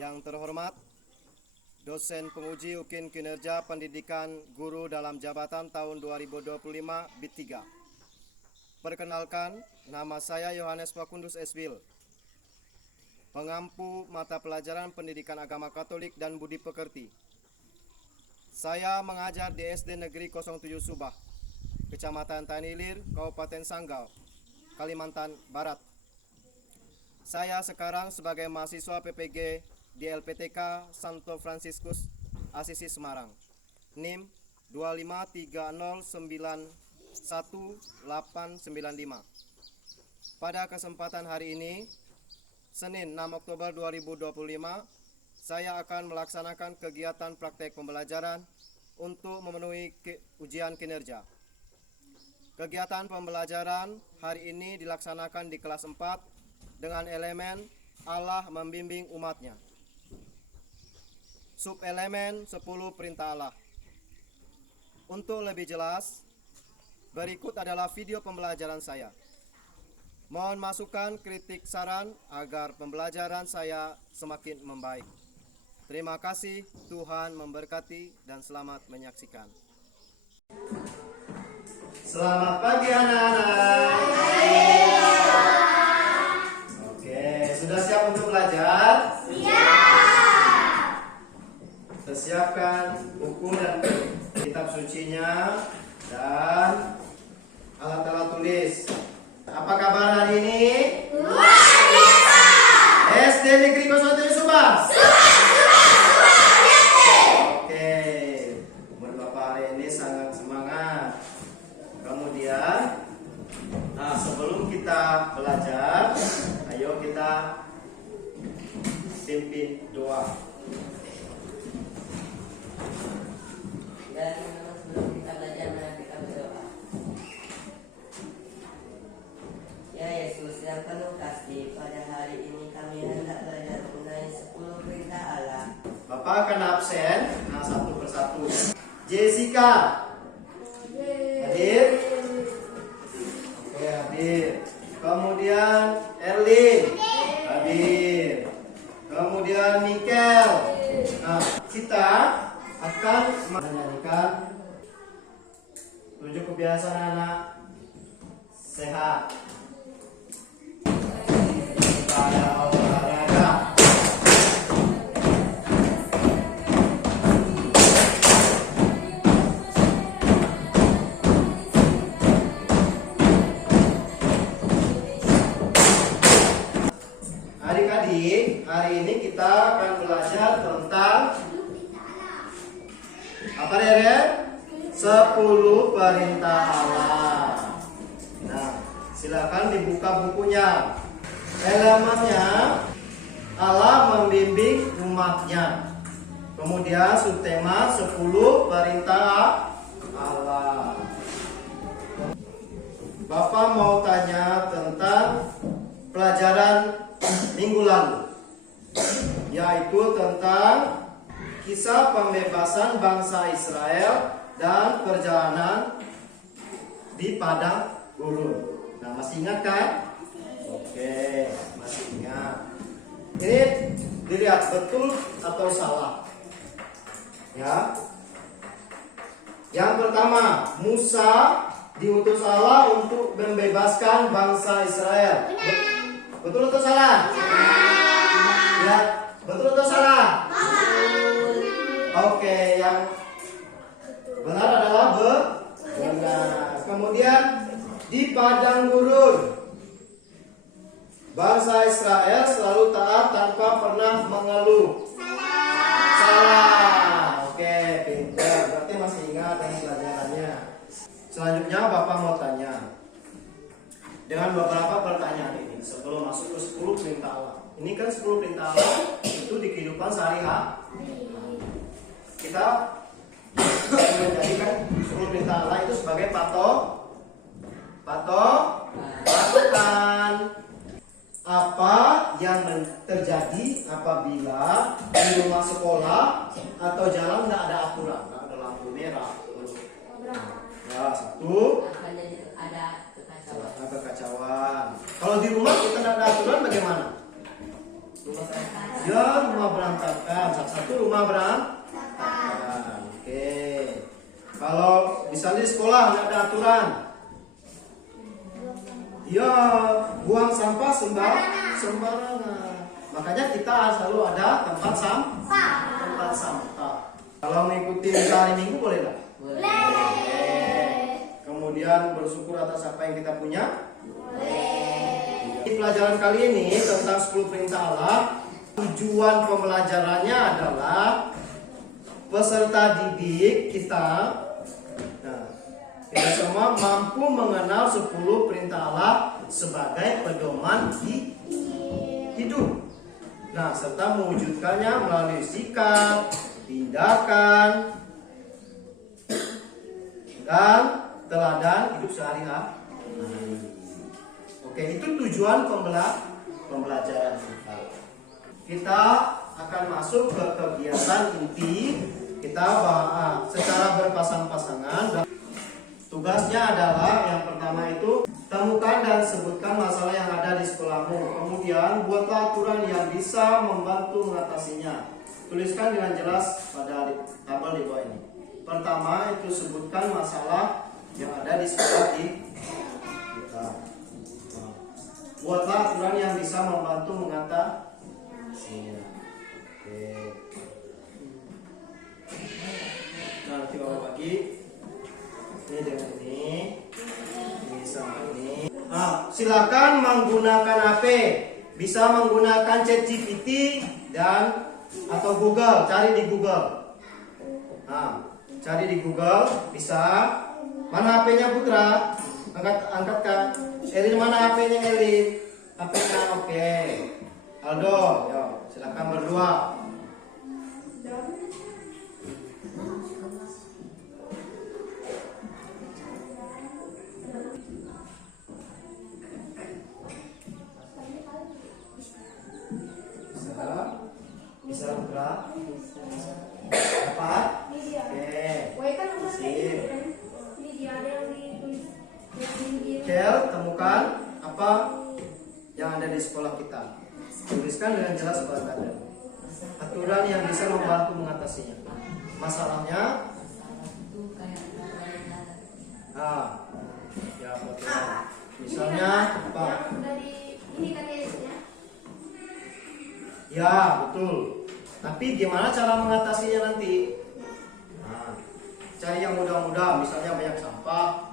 Yang terhormat dosen penguji UKIN Kinerja Pendidikan Guru dalam Jabatan tahun 2025 BIT 3. Perkenalkan, nama saya Yohanes Fakundus Esbil, pengampu mata pelajaran Pendidikan Agama Katolik dan Budi Pekerti. Saya mengajar di SD Negeri 07 Subah, Kecamatan Tanilir, Kabupaten Sanggau, Kalimantan Barat. Saya sekarang sebagai mahasiswa PPG di LPTK Santo Fransiskus Asisi Semarang, NIM 253091895. Pada kesempatan hari ini, Senin 6 Oktober 2025, saya akan melaksanakan kegiatan praktek pembelajaran untuk memenuhi ujian kinerja. Kegiatan pembelajaran hari ini dilaksanakan di kelas 4 dengan elemen Allah membimbing umatnya. Subelemen 10 perintah Allah. Untuk lebih jelas, berikut adalah video pembelajaran saya. Mohon masukan, kritik, saran agar pembelajaran saya semakin membaik. Terima kasih, Tuhan memberkati dan selamat menyaksikan. Selamat pagi anak-anak. Oke, sudah siap untuk belajar? Siapkan buku dan kitab sucinya dan alat-alat tulis. Apa kabar hari ini? Luar biasa. SD Negeri 07 Subah. Oke, umur Bapak hari ini sangat semangat. Kemudian, sebelum kita belajar, ayo kita pimpin doa. Dan sebelum kita belajar, mari kita berdoa. Ya Yesus yang penuh kasih, pada hari ini kami hendak belajar mengenai 10 perintah Allah. Bapak akan absen, satu persatu. Jessica, hadir? Oke, hadir. Kemudian Erlin, hadir. Kemudian Mikel. Kita akan menyanyikan 7 kebiasaan anak sehat pada olahraga. Adik-adik, hari ini kita akan belajar tentang apa ya? 10 perintah Allah. Nah, silakan dibuka bukunya. Elemennya Allah membimbing umatnya. Kemudian subtema 10 perintah Allah. Bapak mau tanya tentang pelajaran minggu lalu, yaitu tentang kisah pembebasan bangsa Israel dan perjalanan di padang gurun. Nah, masih ingat kan? Oke, masih ingat. Ini dilihat betul atau salah. Ya. Yang pertama, Musa diutus Allah untuk membebaskan bangsa Israel. Betul atau salah? Ya, betul atau salah? Oke, yang benar adalah benar. Kemudian di padang gurun, bangsa Israel selalu taat tanpa pernah mengeluh. Salah. Oke, pintar. Berarti masih ingat yang pelajarannya. Selanjutnya Bapak mau tanya dengan beberapa pertanyaan ini sebelum masuk ke 10 perintah Allah. Ini kan 10 perintah Allah itu di kehidupan sehari-hari. Kita menjadikan 10 perintah Allah itu sebagai patokan. Apa yang terjadi apabila di rumah sekolah atau jalan tidak ada aturan, tidak ada lampu merah. Ya, satu. Ada kekacauan. Kalau di rumah kita tidak ada aturan bagaimana? Ya, rumah berantakan. Satu rumah berantakan. Oke. Kalau misalnya di sekolah nggak ada aturan, ya buang sampah sembarangan. Makanya kita selalu ada tempat sampah. Kalau mengikuti hari Minggu boleh nggak? Kemudian bersyukur atas apa yang kita punya. Di pelajaran kali ini tentang 10 perintah Allah, tujuan pembelajarannya adalah peserta didik kita, kita semua mampu mengenal 10 perintah Allah sebagai pedoman hidup. Nah, serta mewujudkannya melalui sikap, tindakan, dan teladan hidup sehari-hari. Oke, itu tujuan pembelajaran kita. Kita akan masuk ke kegiatan inti. Kita bahas secara berpasang-pasangan. Tugasnya adalah yang pertama itu temukan dan sebutkan masalah yang ada di sekolahmu. Kemudian buatlah aturan yang bisa membantu mengatasinya. Tuliskan dengan jelas pada tabel di bawah ini. Pertama itu sebutkan masalah yang ada di sekolah kita. Buatlah aturan yang bisa membantu mengatasinya. Oke. Nanti bawa bagi ini dengan ini sama ini. Silakan menggunakan HP, bisa menggunakan ChatGPT dan atau Google. Cari di Google. Cari di Google bisa. Mana HP-nya Putra? Angkatkan. Elin mana HP-nya Elin? HP-nya oke. Aldo, yo, silakan berdua. Bisa Putra? Dapat? Kel, temukan apa yang ada di sekolah kita. Tuliskan dengan jelas pada tabel. Aturan yang bisa membantu mengatasinya. Masalahnya, ya betul. Misalnya apa? Ya betul. Tapi gimana cara mengatasinya nanti? Cari yang mudah-mudah, misalnya banyak sampah.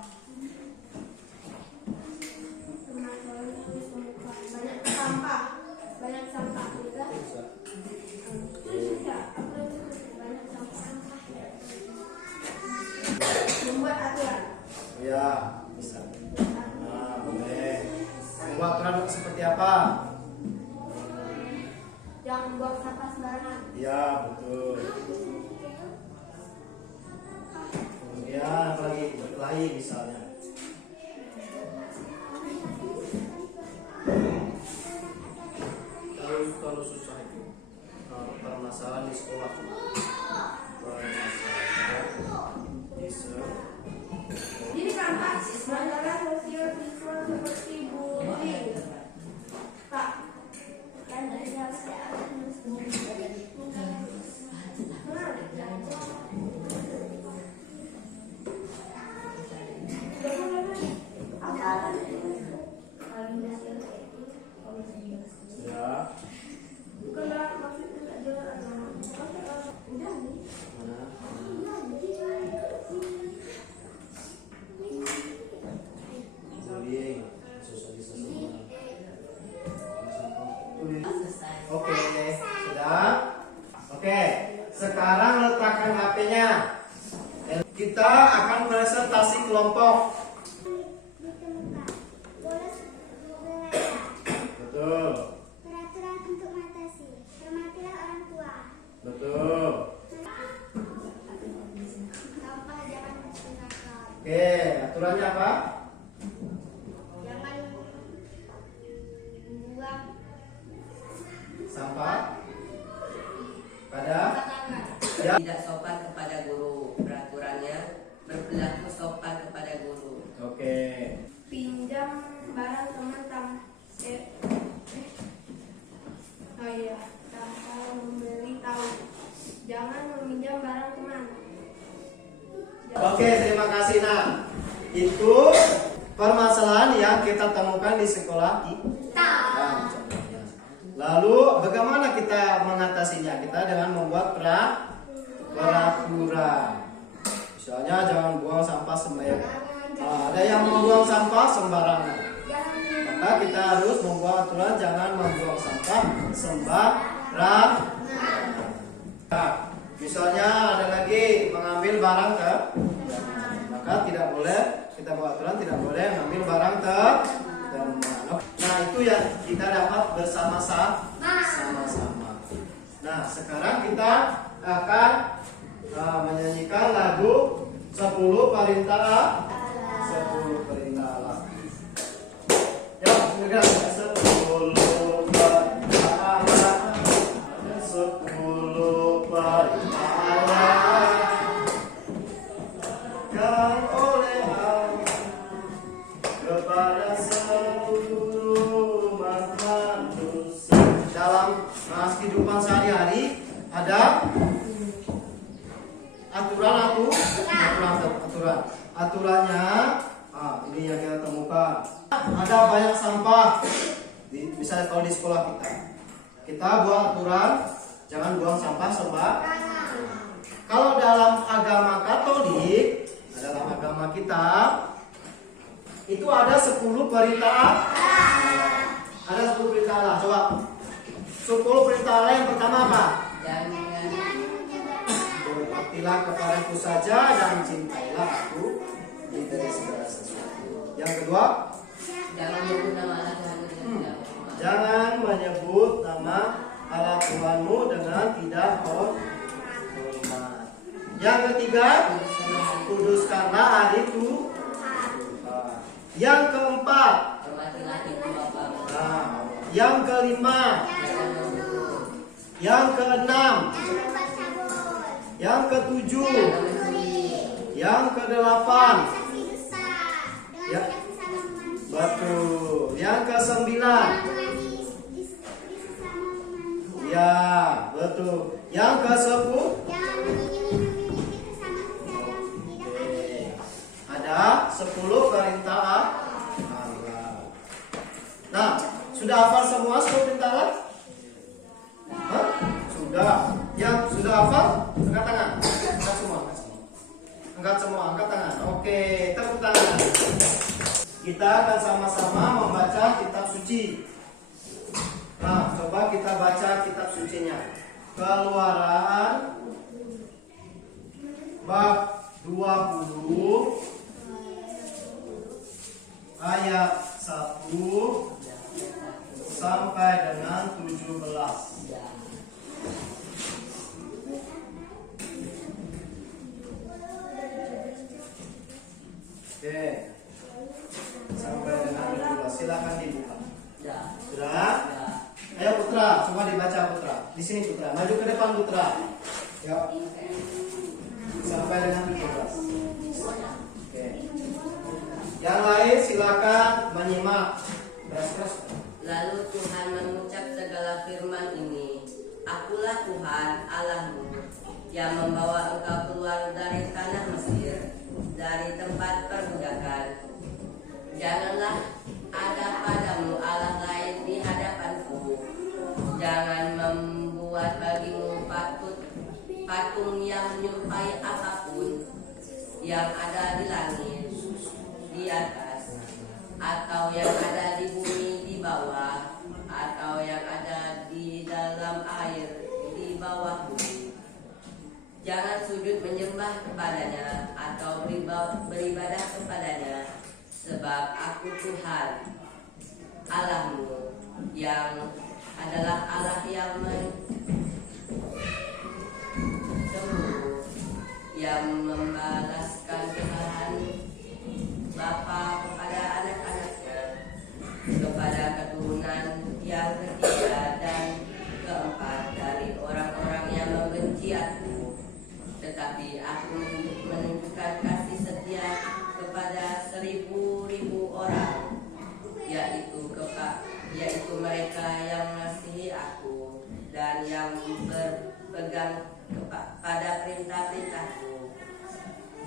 Membuat aturan. Ya, bisa. Boleh. Membuat aturan seperti apa? Jangan buang sampah sembarangan. Ya, betul. Kemudian apalagi berkelahi misalnya. Kalau susah itu permasalahan di sekolah. Ini kan masalah sosial seperti bullying. Pak, dan dari Ya. Oke, sudah. Oke, sekarang letakkan HP-nya. Kita akan presentasi kelompok. Betul. Peraturan untuk mengatasi. Hormatilah orang tua. Betul. Sampah jangan digunakan. Oke, aturannya apa? Jangan membuang Sampah pada tangan. ya. Tidak sopan kepada guru. Peraturannya berperilaku sopan kepada guru. Oke. Pinjam barang teman. Oh iya. tanpa memberi tahu. Jangan meminjam barang teman. Oke, terima kasih. Nah, itu permasalahan yang kita temukan di sekolah kita. Nah, contohnya. Lalu bagaimana kita mengatasinya? Kita dengan membuat peraturan. Misalnya jangan buang sampah sembarangan. Nah, ada yang membuang sampah sembarangan. Maka kita harus membuat aturan jangan membuang sampah sembarangan. Nah, misalnya ada lagi mengambil barang maka tidak boleh, kita buat aturan tidak boleh mengambil barang teman. Nah, itu yang kita dapat bersama-sama. Nah, sekarang kita akan menyanyikan lagu 10 perintah Allah. Yuk, segera 10 perintah Allah. 10 perintah Allah yang oleh Allah kepada seluruh umat manusia. Dalam kehidupan sehari-hari ada aturannya. Ini yang kita temukan. Ada banyak sampah. Misalnya kalau di sekolah kita buat aturan jangan buang sampah sembarangan. Kalau dalam agama Katolik, dalam agama kita itu ada 10 perintah. Ada 10 perintah Allah. Coba 10 perintah Allah yang pertama apa? Berbaktilah kepadaku saja dan cintailah aku dari segala sesuatu. Yang kedua, jangan menyebut nama Allah Tuhanmu dengan tidak hormat. Yang ketiga, kuduskanlah hari Tuhan. Yang keempat, yang kelima, yang keenam, yang ketujuh, yang kedelapan, betul, yang kesembilan, ya betul, yang ke-10, ada 10 perintah Allah. Nah, sudah hafal semua 10 perintah Allah? Sudah. Yang sudah hafal, angkat tangan. Angkat semua, angkat tangan. Oke, tepuk tangan. Kita akan sama-sama membaca kitab suci. Nah, coba kita baca kitab sucinya. Keluaran bab 20 ayat 1 sampai dengan 17. Oke. Sampai dengan 17. Silakan dibuka. Sudah? Ayo Putra, coba dibaca Putra. Di sini Putra, maju ke depan Putra. Ya. Sampai dengan 17. Oke. Yang lain silakan menyimak. Lalu Tuhan mengucap segala firman ini, Akulah Tuhan Allahmu yang membawa engkau keluar dari tanah Mesir, dari tempat perbudakan. Janganlah ada padamu Allah lain di hadapanku. Jangan membuat bagimu patung yang menyerupai apapun yang ada di langit di atas, atau yang ada di bumi di bawah, atau yang ada di dalam air di bawah bumi. Jangan sujud menyembah kepadanya atau beribadah kepadanya, sebab aku Tuhan Allahmu yang adalah Allah yang cemburu, yang membalaskan kesalahan bapa kepada anak-anaknya, kepada keturunan yang ketiga dan keempat dari orang-orang yang membenci aku. Tetapi aku menunjukkan kasih setia kepada 1000 orang, yaitu mereka yang mengasihi aku dan yang berpegang pada perintah-perintahku.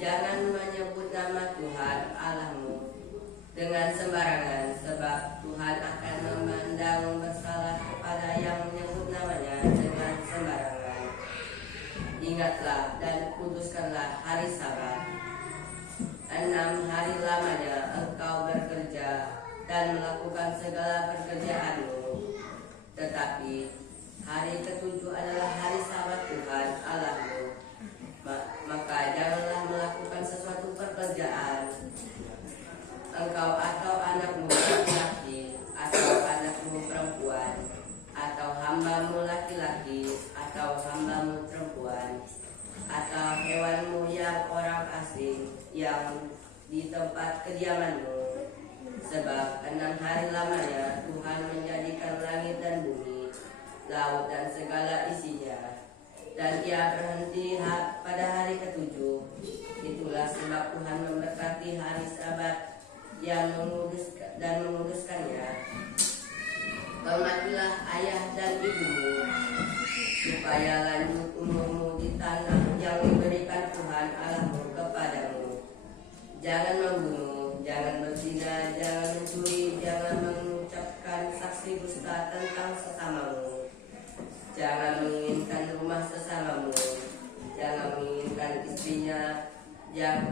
Jangan menyebut nama Tuhan Allahmu dengan sembarangan, sebab Tuhan akan memandang bersalah kepada yang menyebut namanya dengan sembarangan. Ingatlah dan kuduskanlah hari Sabat. 6 hari lamanya engkau bekerja dan melakukan segala pekerjaanmu. Tetapi hari ketujuh adalah hari Sabat Tuhan Allahmu. Maka janganlah melakukan sesuatu pekerjaan, engkau atau anakmu laki-laki atau anakmu perempuan, atau hambamu laki-laki atau hambamu perempuan, atau hewanmu yang orang asing yang di tempat kediamanmu. Sebab 6 hari lamanya Tuhan menjadikan langit dan bumi, laut dan segala isinya, dan Ia berhenti pada hari ketujuh. Itulah sebab Tuhan memberkati hari Sabat yang menguduskannya. Hormatilah ayah dan ibumu, supaya lanjut umurmu di tanah yang diberikan Tuhan Allahmu kepadamu. Jangan membunuh, jangan berzina, jangan mencuri, jangan mengucapkan saksi dusta tentang sesamamu. Jangan menginginkan rumah sesamamu, jangan menginginkan istrinya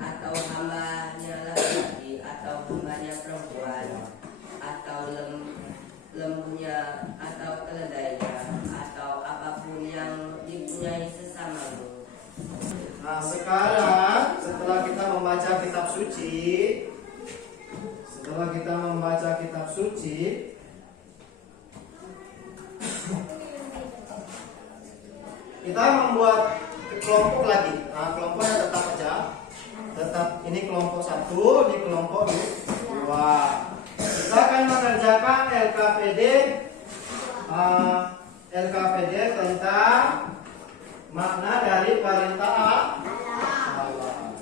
atau hambanya laki-laki atau hambanya perempuan, atau lembunya atau keledainya, atau apapun yang dipunyai sesamamu. Nah, sekarang setelah kita membaca kitab suci, kita membuat kelompok lagi. Nah, kelompoknya tetap aja. Tetap ini kelompok 1, ini kelompok 2. Kita akan mengerjakan LKPD tentang makna dari perintah Allah.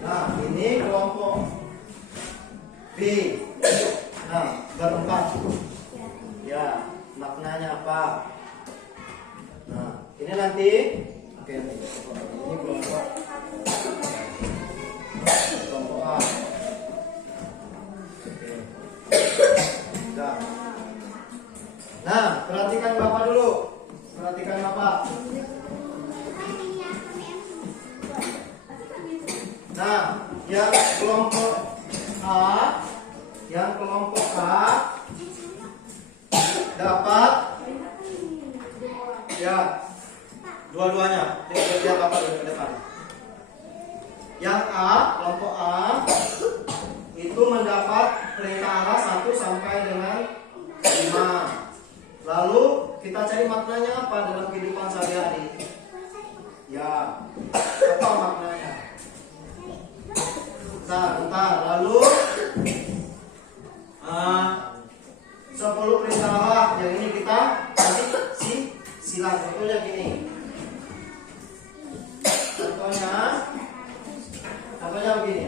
Nah, ini kelompok B. Nah, berempat. Ya, maknanya apa? Nah, ini nanti ini kelompok A. Nah, perhatikan Bapak dulu. Perhatikan Bapak. Nah, yang kelompok A dapat ya dua-duanya. Lihat Bapak dulu ke depan. Yang A, kelompok A itu mendapat perintah Allah 1 sampai dengan 5. Lalu kita cari maknanya apa dalam kehidupan sehari-hari? Ya, apa maknanya? Bentar. Lalu 10 perintah Allah yang ini kita nanti silang. Contohnya gini. Contohnya begini.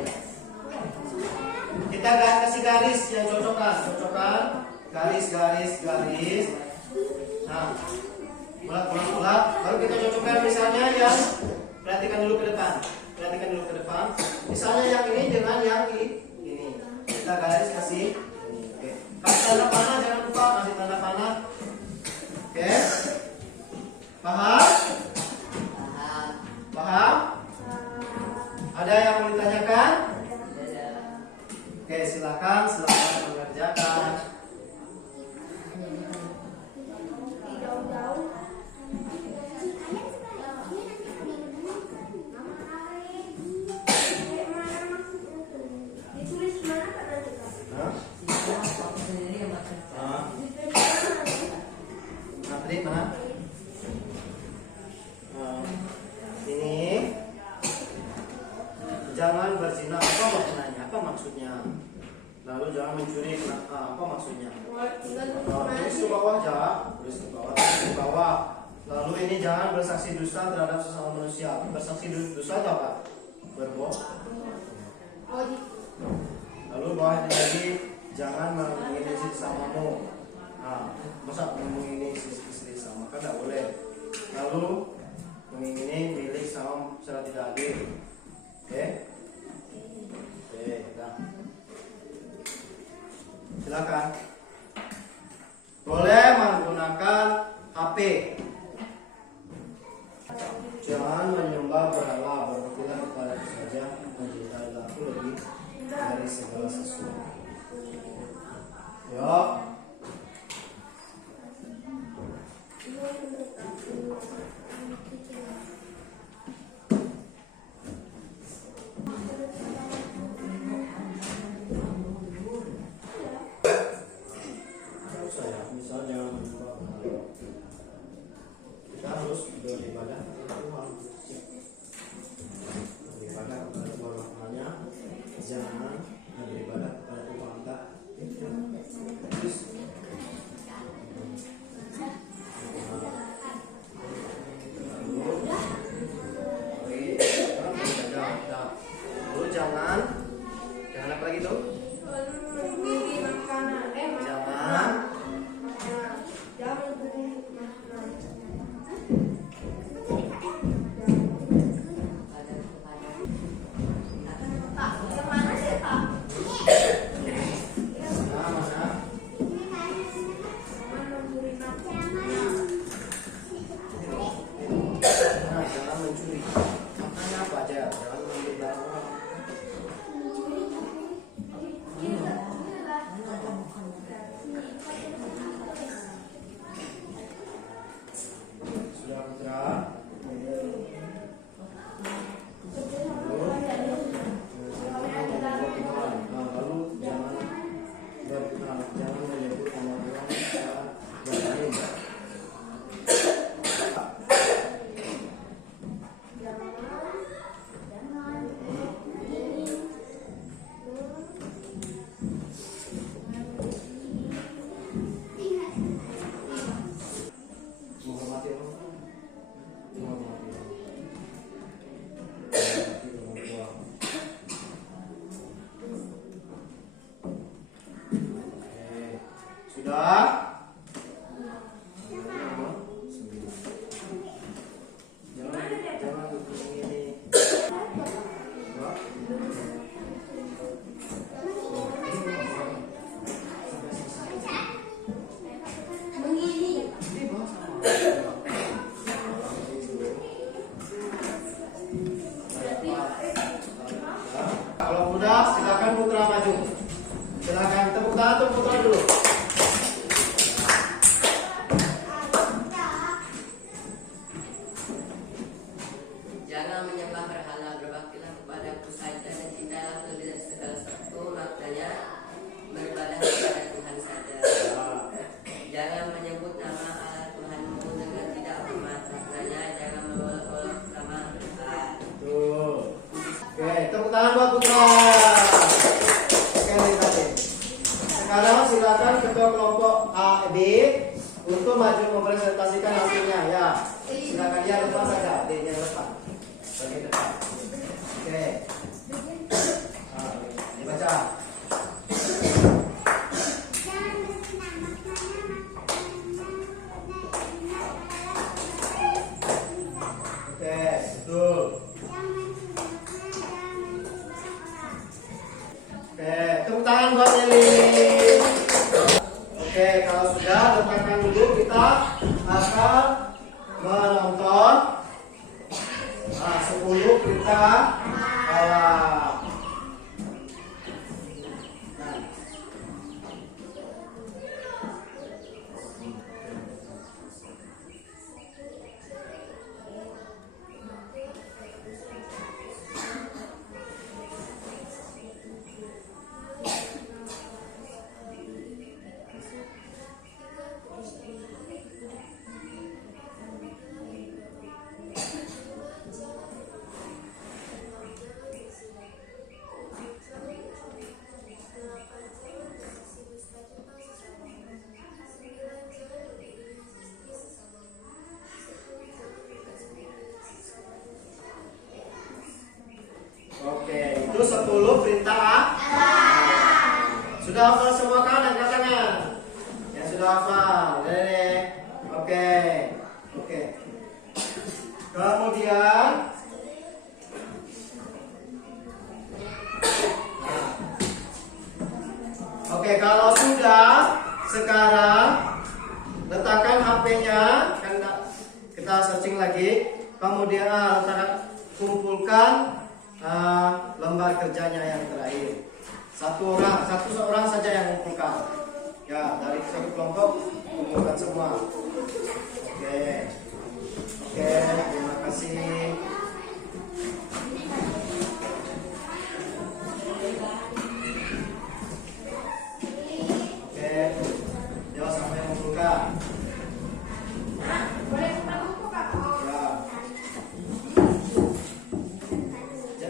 Kita kasih garis yang cocokan. Garis. Nah, bulat. Baru kita cocokkan misalnya yang perhatikan dulu ke depan. Misalnya yang ini dengan yang ini. Kita garis kasih ini. Oke. Kasih tanda panah, jangan lupa kasih tanda panah. Oke. Paham? Ada yang mau ditanyakan? Oke, silakan mengerjakan. Ini jangan berzina, apa maksudnya? Lalu jangan mencuri, apa maksudnya? Tulis ke bawah aja, tulis ke bawah. Lalu ini jangan bersaksi dusta terhadap sesama manusia. Bersaksi dusta itu apa? Berbohong. Lalu bawah ini lagi, jangan mengingini sesamamu. Nah, lagi. Jangan menyembah berhala, berbaktilah kepada Aku saja, mencintailah Aku lebih dari segala sesuatu. Yuk. Saya misal jangan menyembah berhala. Kita harus beribadah kepada Tuhan. Beribadah kepada Tuhan maknanya jangan beribadah kepada Tuhan tak. Terus lalu jangan apa lagi tuh? Membeli makanan. Jangan Jangan beli makanan. Pak, yang mana sih Pak? mana? Mana membeli makanan? Nah, jangan mencuri. Makanya apa aja? Jangan mengambil barang orang. Sudah putra. Lalu jangan menyebut nama Tuhan secara berlain. Menghormati orang tua. Menghormati orang tua. Oke. Sudah? Jangan begini. Kalau mudah silakan putra maju. Silakan tepuk tangan untuk putra dulu. Jangan menyembah berhala, berbaktilah kepada Aku saja dan cintailah Aku lebih dari segala sesuatu. Maknanya beribadah kepada Tuhan saja. Jangan menyebut nama Allah Tuhanmu dengan tidak hormat. Maknanya jangan mengolok-olok nama berhala. Tuh. Oke, tepuk tangan buat putra. Oke, lihatin. Sekarang silakan ketua kelompok A, B untuk maju mempresentasikan hasilnya ya. Silakan dia lepas saja, D-nya lepas. Bagian depan. Oke. Dibaca. Oke, betul. Oke, tepuk tangan buat Eli. Oke, kalau sudah letakkan dulu, kita akan menonton 10 perintah Allah. Oke, itu 10 perintah. Sudah hafal semua kan angkat tangan? Yang sudah hafal, Nenek. Oke. Oke. Kemudian Oke, kalau sudah, sekarang letakkan HP-nya, kan bisa searching lagi. Kemudian kumpulkan lembar kerjanya yang terakhir. Seorang saja yang kumpulkan. Ya, dari satu kelompok kumpulkan semua. Oke, terima kasih. Oke, ya sampai yang kumpulkan. Boleh kita buku Kak? Ya.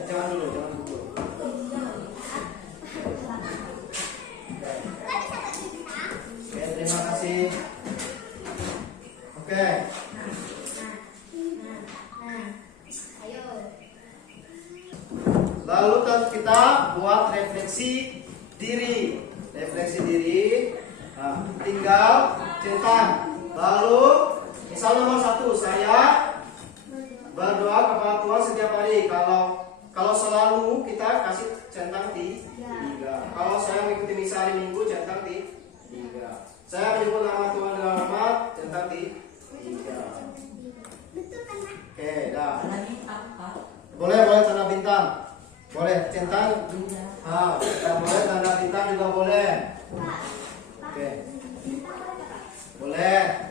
Jangan dulu. Oke, terima kasih. Oke. Lalu kita buat refleksi diri. Nah, tinggal centang. Lalu misal nomor 1, saya berdoa kepada Tuhan setiap hari. Kalau selalu kita kasih centang 3. Kalau saya mengikuti misa hari Minggu centang 3. Saya menyebut nama Tuhan dalam hormat centang 3. Oke, dah. Boleh tanda bintang. Boleh centang. Boleh tanda bintang juga boleh. Oke. Boleh.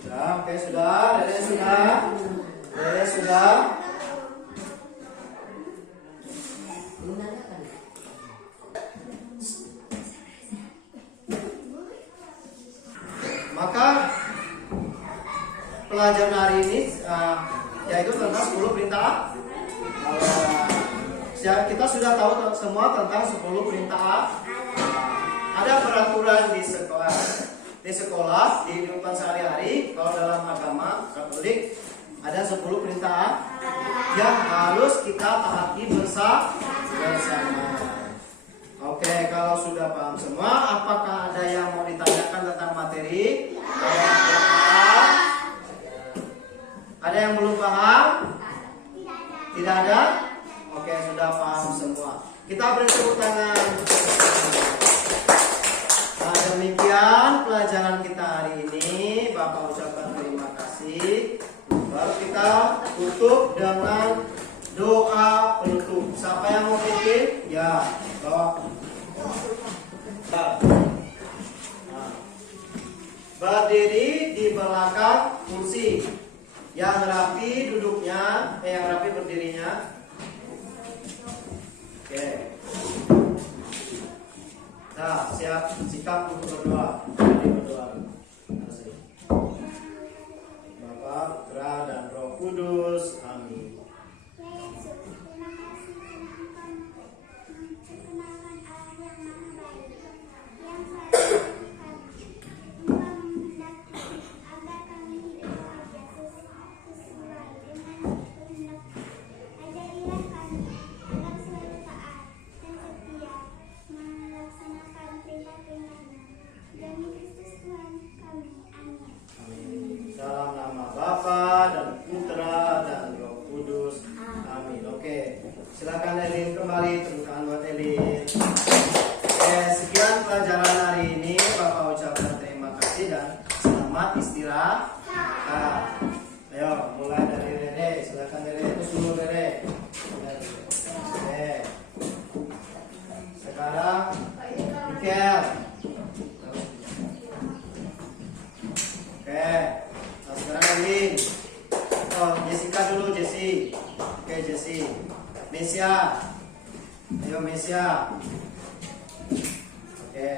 Sudah, oke sudah. Dede sudah. Maka pelajaran hari ini yaitu tentang 10 perintah. Kita sudah tahu semua tentang 10 perintah. Ada peraturan di sekolah, di kehidupan sehari-hari. Kalau dalam agama Katolik ada 10 perintah yang harus kita taati bersama. Oke, kalau sudah paham semua, apakah ada yang mau ditanyakan tentang materi? Ada yang belum paham? Tidak ada? Oke, sudah paham semua. Kita beri tepuk tangan. Nah, demikian pelajaran kita hari ini. Bapak ucapkan terima kasih. Baru kita tutup dengan doa penutup. Siapa yang mau bikin? Ya, bawa. Berdiri di belakang kursi. Yang rapi duduknya, yang rapi berdirinya. Oke. Nah, siap sikap untuk berdoa. Mari berdoa. Bapa, Putra, dan Roh Kudus. Amin. Dalam nama Bapa dan Putra dan Roh Kudus. Amin. Oke, silakan Elin kembali, tepuk tangan buat Elin. Oke, sekian pelajaran hari ini. Bapak ucapkan terima kasih dan selamat istirahat. Ayo, mulai dari Dede. Silakan Dede, terus dulu Dede. Oke. Sekarang Mikel. Oke. Nah, sekarang Elin. Oh, Jessica dulu, Jessie. Oke, Jessie. Mesia. Ayo Mesia. Oke.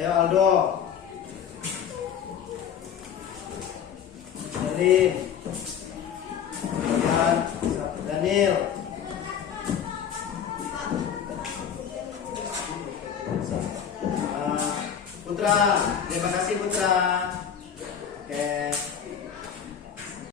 Ayo Aldo. Elin. Kemudian Daniel. Putra. Terima kasih Putra.